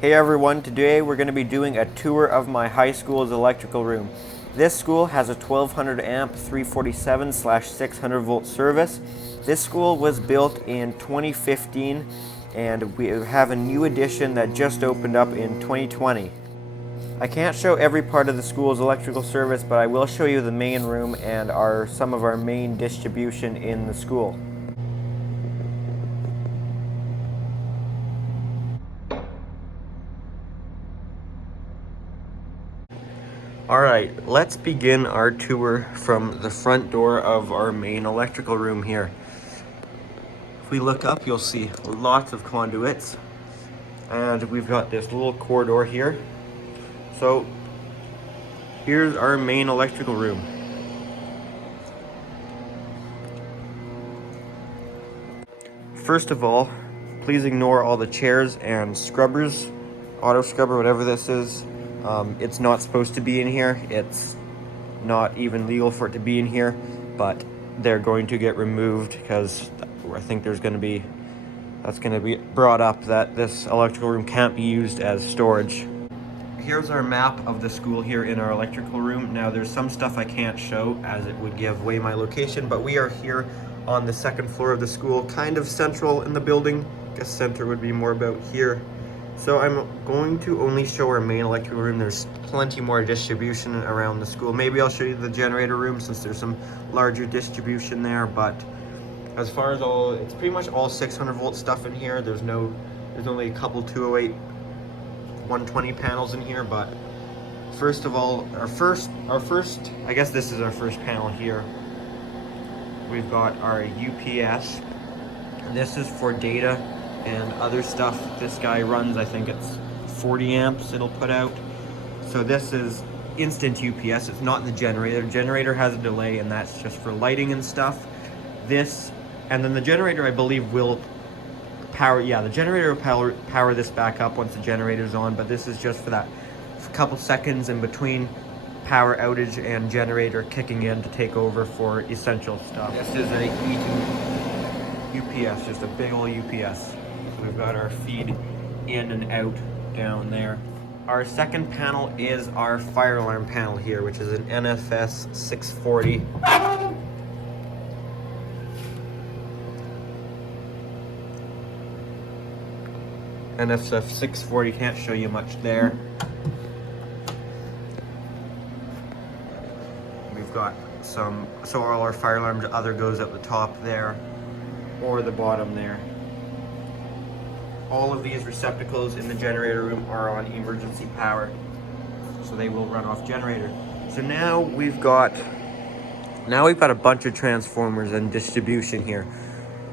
Hey everyone, today we're going to be doing a tour of my high school's electrical room. This school has a 1200 amp 347/600 volt service. This school was built in 2015 and we have a new addition that just opened up in 2020. I can't show every part of the school's electrical service, but I will show you the main room and some of our main distribution in the school. Alright, let's begin our tour from the front door of our main electrical room here. If we look up, you'll see lots of conduits, and we've got this little corridor here. So, here's our main electrical room. First of all, please ignore all the chairs and scrubbers, auto scrubber, whatever this is. It's not supposed to be in here. It's not even legal for it to be in here, but they're going to get removed because I think that's going to be brought up that this electrical room can't be used as storage. Here's our map of the school here in our electrical room. Now there's some stuff I can't show as it would give away my location, but we are here on the second floor of the school, kind of central in the building. I guess center would be more about here. So I'm going to only show our main electrical room. There's plenty more distribution around the school. Maybe I'll show you the generator room since there's some larger distribution there, but as far as it's pretty much all 600 volt stuff in here. There's only a couple 208 120 panels in here, but first of all, our first, I guess this is our first panel here. We've got our UPS. This is for data and other stuff. This guy runs, I think it's 40 amps it'll put out. So this is instant UPS. It's not the generator. The generator has a delay, and that's just for lighting and stuff. And then the generator, I believe, will power, the generator will power this back up once the generator's on, but this is just for that couple seconds in between power outage and generator kicking in to take over for essential stuff. This is a UPS, just a big old UPS. So we've got our feed in and out down there. Our second panel is our fire alarm panel here, which is an NFS 640. NFS 640, can't show you much there. We've got so all our fire alarms either goes at the top there or the bottom there. All of these receptacles in the generator room are on emergency power, so they will run off generator. So now we've got a bunch of transformers and distribution here.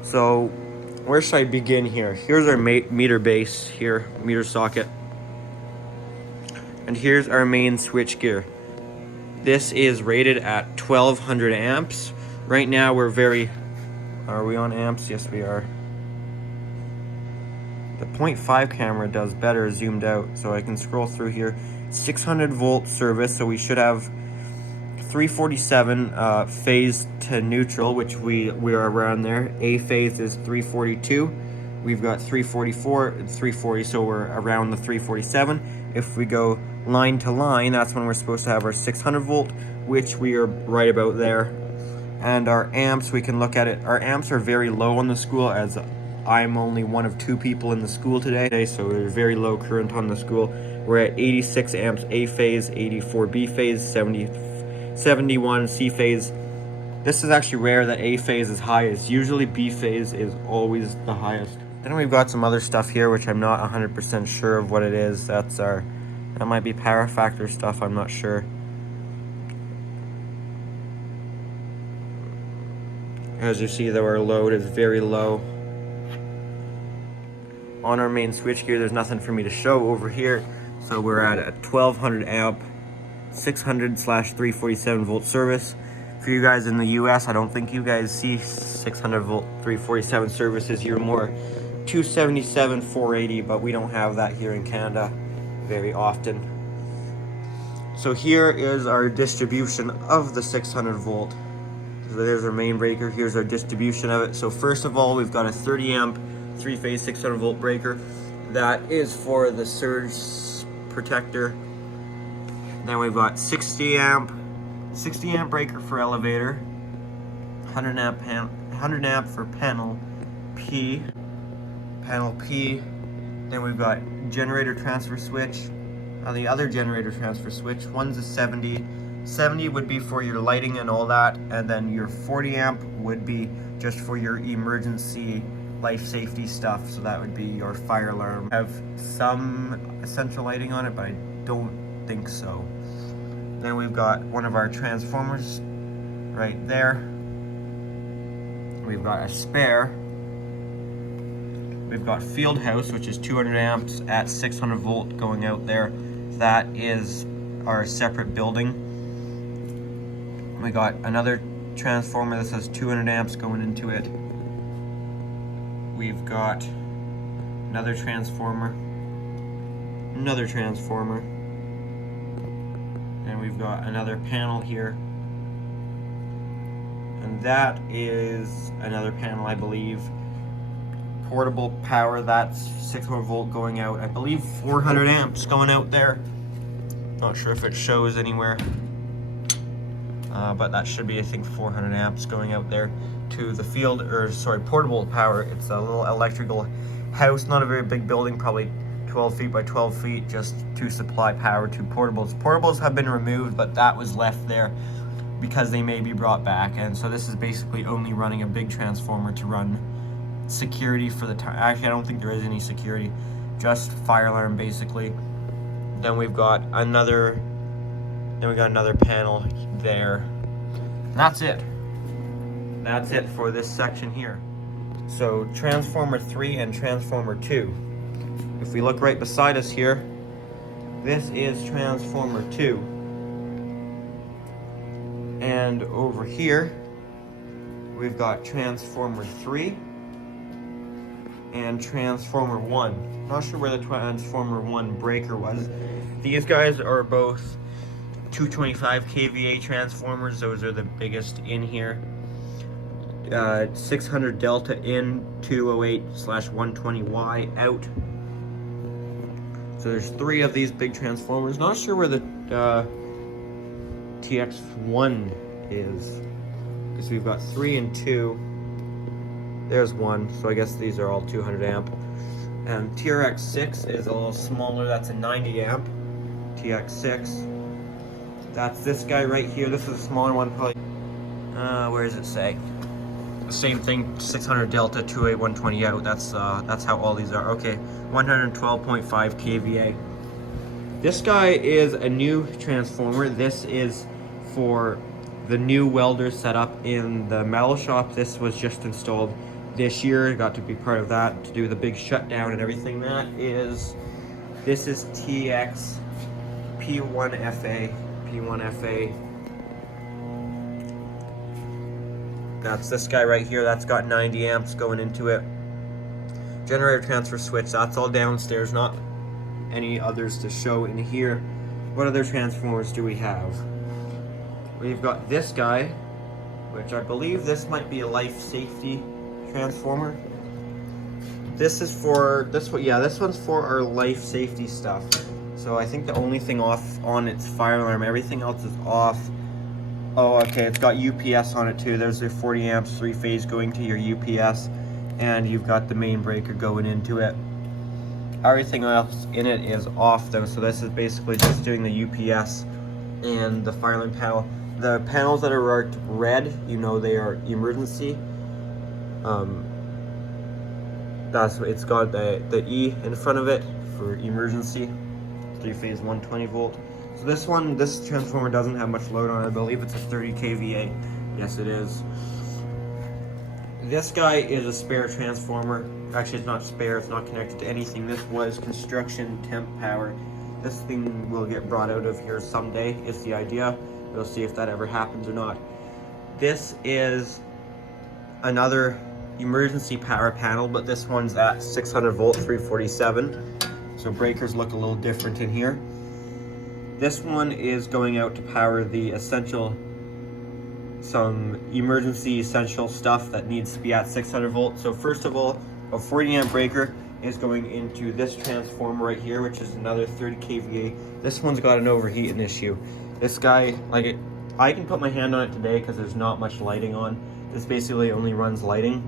So where should I begin here? Here's our meter base here, meter socket. And here's our main switch gear. This is rated at 1200 amps. Right now are we on amps? Yes, we are. The 0.5 camera does better zoomed out, so I can scroll through here. 600 volt service, so we should have 347 phase to neutral, which we are around there. A phase is 342. We've got 344 and 340, so we're around the 347. If we go line to line, that's when we're supposed to have our 600 volt, which we are right about there. And our amps, we can look at it. Our amps are very low on the school, as I'm only one of 2 people in the school today, so we're very low current on the school. We're at 86 amps A phase, 84 B phase, 71 C phase. This is actually rare that A phase is highest. Usually B phase is always the highest. Then we've got some other stuff here which I'm not 100% sure of what it is. That might be power factor stuff, I'm not sure. As you see though, our load is very low. On our main switchgear, there's nothing for me to show over here. So we're at a 1200 amp 600/347 volt service. For you guys in the US, I don't think you guys see 600 volt 347 services. You're more 277, 480, but we don't have that here in Canada very often. So here is our distribution of the 600 volt. So there's our main breaker. Here's our distribution of it. So first of all, we've got a 30 amp 3-phase 600 volt breaker. That is for the surge protector. Then we've got 60 amp breaker for elevator, 100 amp for panel P. Then we've got generator transfer switch. The other generator transfer switch, one's a 70. 70 would be for your lighting and all that, and then your 40 amp would be just for your emergency life safety stuff. So that would be your fire alarm. Have some essential lighting on it, but I don't think so. Then we've got one of our transformers right there. We've got a spare. We've got field house, which is 200 amps at 600 volt going out there. That is our separate building. We got another transformer that has 200 amps going into it. We've got another transformer, and we've got another panel here. And that is another panel, I believe. Portable power, that's 600 volt going out. I believe 400 amps going out there. Not sure if it shows anywhere. But that should be, I think, 400 amps going out there to the field, or sorry, portable power. It's a little electrical house, not a very big building, probably 12 feet by 12 feet, just to supply power to portables. Portables have been removed, but that was left there because they may be brought back. And so this is basically only running a big transformer to run security for the time. Actually, I don't think there is any security, just fire alarm basically. Then we've got another panel there. That's it for this section here. So transformer 3 and transformer 2. If we look right beside us here, this is transformer 2. And over here we've got transformer 3 and transformer 1. Not sure where the transformer 1 breaker was. These guys are both 225 kVA transformers. Those are the biggest in here. 600 delta in, 208/120Y out. So there's 3 of these big transformers. Not sure where the TX1 is, because we've got 3 and 2. There's 1, so I guess these are all 200 amp. And TRX6 is a little smaller. That's a 90 amp TX6. That's this guy right here. This is a smaller one, probably. Where does it say? The same thing, 600 delta, 28120 out. That's how all these are. Okay, 112.5 kVA. This guy is a new transformer. This is for the new welder setup in the metal shop. This was just installed this year. Got to be part of that to do the big shutdown and everything. This is TX P1FA. That's this guy right here. That's got 90 amps going into it. Generator transfer switch. That's all downstairs. Not any others to show in here. What other transformers do we have? We've got this guy, which I believe this might be a life safety transformer. This is for this one. Yeah, this one's for our life safety stuff. So I think the only thing off on its fire alarm, everything else is off. Oh, okay, it's got UPS on it too. There's a 40 amps 3-phase going to your UPS, and you've got the main breaker going into it. Everything else in it is off though, so this is basically just doing the UPS and the fire alarm panel. The panels that are marked red, you know they are emergency. It's got the E in front of it for emergency. 3-phase 120 volt. So this transformer doesn't have much load on it. I believe it's a 30 kVA. Yes, it is. This guy is a spare transformer. Actually, it's not spare. It's not connected to anything. This was construction temp power. This thing will get brought out of here someday. It's the idea. We'll see if that ever happens or not. This is another emergency power panel, but this one's at 600 volt 347. So breakers look a little different in here. This one is going out to power the some emergency essential stuff that needs to be at 600 volts. So first of all, a 40 amp breaker is going into this transformer right here, which is another 30 kVA. This one's got an overheating issue. This guy, I can put my hand on it today because there's not much lighting on. This basically only runs lighting.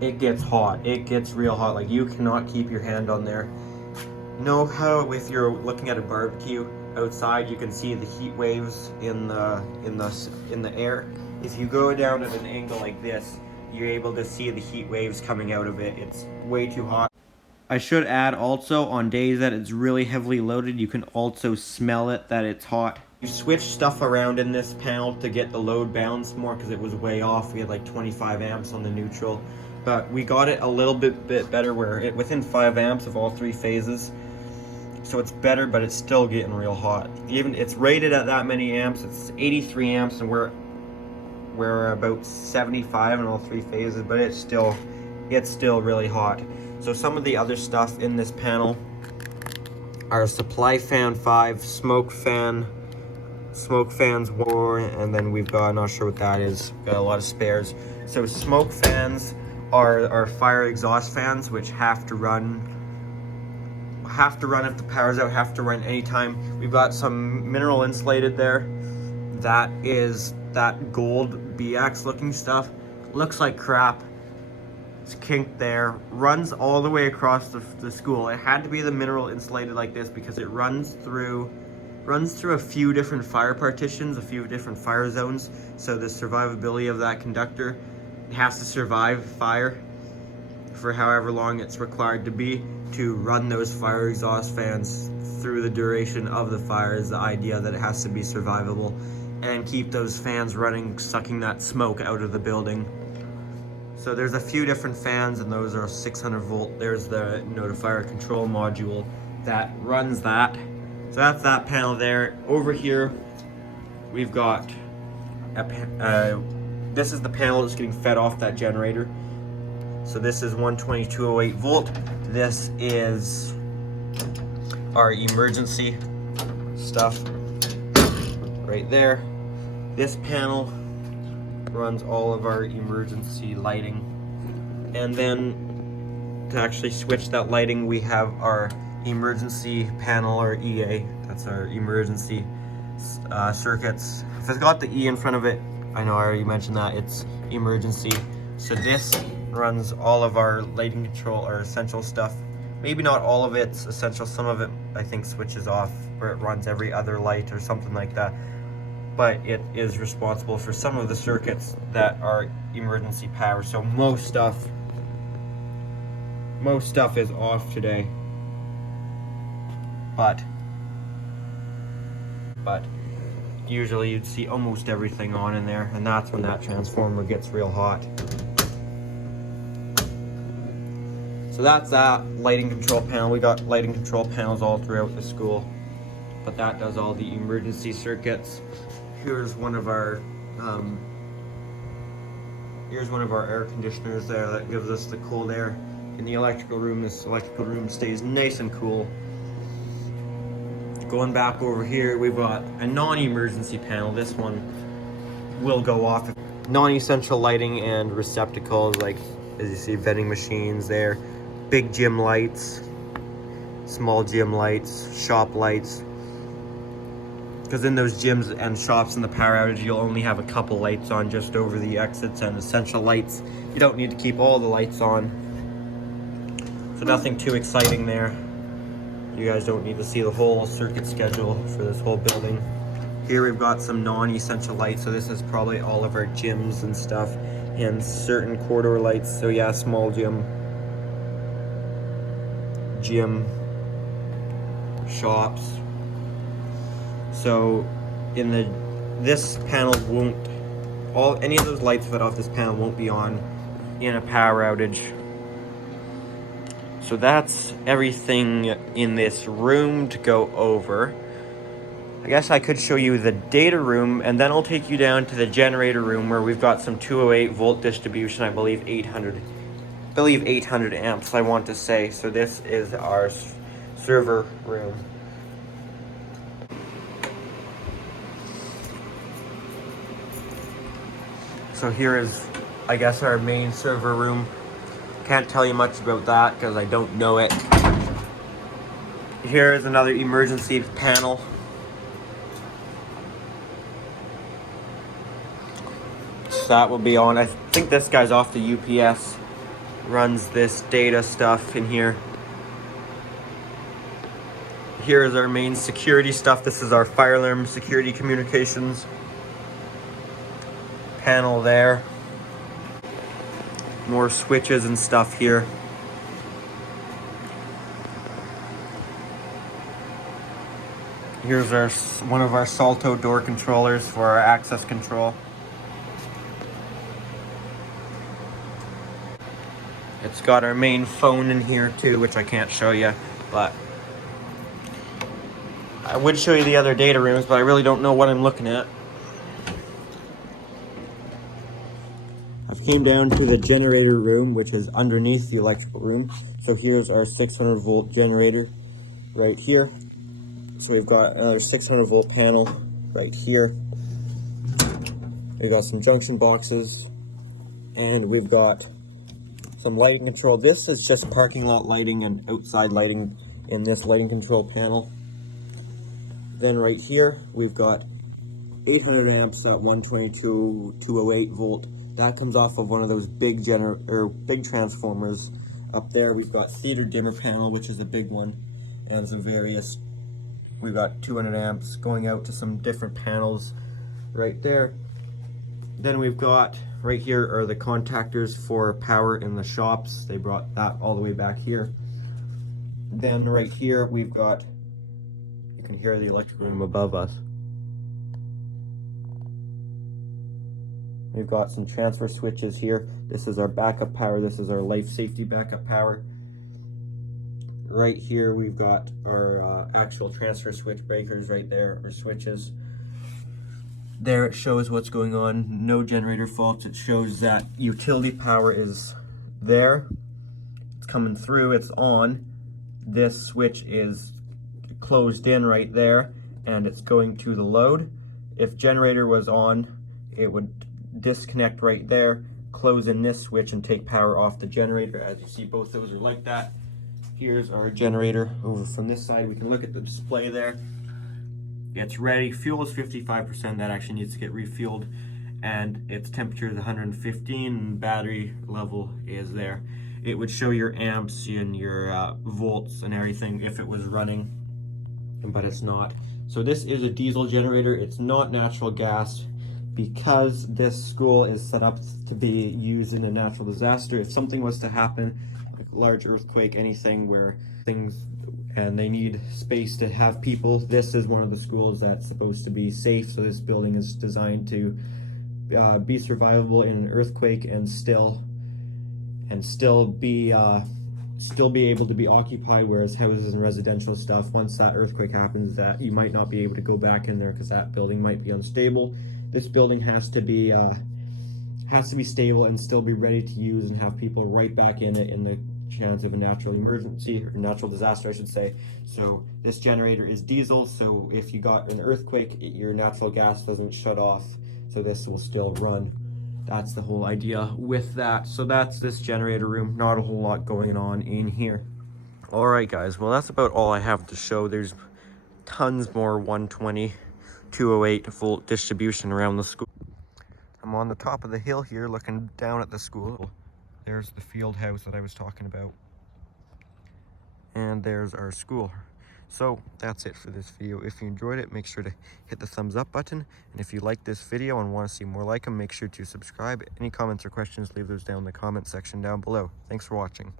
It gets hot. It gets real hot. Like, you cannot keep your hand on there. Know how if you're looking at a barbecue outside, you can see the heat waves in the air. If you go down at an angle like this, you're able to see the heat waves coming out of it. It's way too hot. I should add also, on days that it's really heavily loaded, you can also smell it that it's hot. You switch stuff around in this panel to get the load balanced more because it was way off. We had like 25 amps on the neutral, but we got it a little bit better where it within 5 amps of all 3 phases. So it's better, but it's still getting real hot. Even it's rated at that many amps. It's 83 amps, and we're about 75 in all 3 phases, but it's still really hot. So some of the other stuff in this panel are supply fan 5, smoke fans 1, and then we've got, I'm not sure what that is, got a lot of spares. So smoke fans are fire exhaust fans, which have to run if the power's out, have to run anytime. We've got some mineral insulated there. That is that gold BX looking stuff. Looks like crap. It's kinked there. Runs all the way across the school. It had to be the mineral insulated like this because it runs through a few different fire partitions, a few different fire zones. So the survivability of that conductor, it has to survive fire for however long it's required to be to run those fire exhaust fans through the duration of the fire. Is the idea that it has to be survivable and keep those fans running, sucking that smoke out of the building. So there's a few different fans, and those are 600 volt. There's the notifier control module that runs that. So that's that panel there. Over here, we've got this is the panel that's getting fed off that generator. So this is 12208 volt. This is our emergency stuff right there. This panel runs all of our emergency lighting. And then to actually switch that lighting, we have our emergency panel, or EA. That's our emergency circuits. If it's got the E in front of it, I know I already mentioned that, it's emergency. So this runs all of our lighting control, our essential stuff. Maybe not all of it's essential, some of it I think switches off, or it runs every other light or something like that. But it is responsible for some of the circuits that are emergency power. So most stuff is off today. But usually you'd see almost everything on in there, and that's when that transformer gets real hot. So that's that lighting control panel. We got lighting control panels all throughout the school, but that does all the emergency circuits. Here's one of our air conditioners there that gives us the cold air in the electrical room. This electrical room stays nice and cool. Going back over here, we've got a non-emergency panel. This one will go off. Non-essential lighting and receptacles, like as you see, vending machines there, big gym lights, small gym lights, shop lights. Because in those gyms and shops in the power outage, you'll only have a couple lights on just over the exits, and essential lights, you don't need to keep all the lights on. So nothing too exciting there. You guys don't need to see the whole circuit schedule for this whole building. Here we've got some non-essential lights, so this is probably all of our gyms and stuff, and certain corridor lights. So yeah, small gym, shops. So in this panel any of those lights that off this panel won't be on in a power outage. So that's everything in this room to go over. I guess I could show you the data room, and then I'll take you down to the generator room where we've got some 208 volt distribution, I believe 800 amps, I want to say. So this is our server room. So here is, I guess, our main server room. Can't tell you much about that because I don't know it. Here is another emergency panel. So that will be on. I think this guy's off the UPS. Runs this data stuff in here. Here is our main security stuff. This is our fire alarm security communications panel there. More switches and stuff here. Here's one of our Salto door controllers for our access control. It's got our main phone in here too, which I can't show you, but I would show you the other data rooms, but I really don't know what I'm looking at. I've came down to the generator room, which is underneath the electrical room. So here's our 600 volt generator right here. So we've got another 600 volt panel right here. We've got some junction boxes, and we've got some lighting control. This is just parking lot lighting and outside lighting in this lighting control panel. Then right here, we've got 800 amps at 122, 208 volt. That comes off of one of those big transformers. Up there, we've got theater dimmer panel, which is a big one, and some various. We've got 200 amps going out to some different panels right there. Then we've got right here are the contactors for power in the shops. They brought that all the way back here. Then right here, we've got, you can hear the electrical room above us. We've got some transfer switches here. This is our backup power. This is our life safety backup power. Right here, we've got our actual transfer switch breakers right there, or switches. There it shows what's going on. No generator faults. It shows that utility power is there. It's coming through. It's on. This switch is closed in right there, and it's going to the load. If generator was on, it would disconnect right there, close in this switch, and take power off the generator. As you see, both those are like that. Here's our generator over from this side. We can look at the display there. It's ready. Fuel is 55%. That actually needs to get refueled, and its temperature is 115, and battery level is there. It would show your amps and your volts and everything if it was running, but it's not. So this is a diesel generator. It's not natural gas, because this school is set up to be used in a natural disaster. If something was to happen, like a large earthquake, anything where things, and they need space to have people, this is one of the schools that's supposed to be safe. So this building is designed to be survivable in an earthquake and still be able to be occupied, whereas houses and residential stuff, once that earthquake happens, that you might not be able to go back in there because that building might be unstable. This building has to be stable and still be ready to use and have people right back in it in the chance of a natural emergency, or natural disaster I should say. So this generator is diesel, so if you got an earthquake, your natural gas doesn't shut off, so this will still run. That's the whole idea with that. So that's this generator room. Not a whole lot going on in here. All right guys, well that's about all I have to show. There's tons more 120, 208 volt distribution around the school. I'm on the top of the hill here looking down at the school. There's the field house that I was talking about. And there's our school. So that's it for this video. If you enjoyed it, make sure to hit the thumbs up button. And if you like this video and want to see more like them, make sure to subscribe. Any comments or questions, leave those down in the comment section down below. Thanks for watching.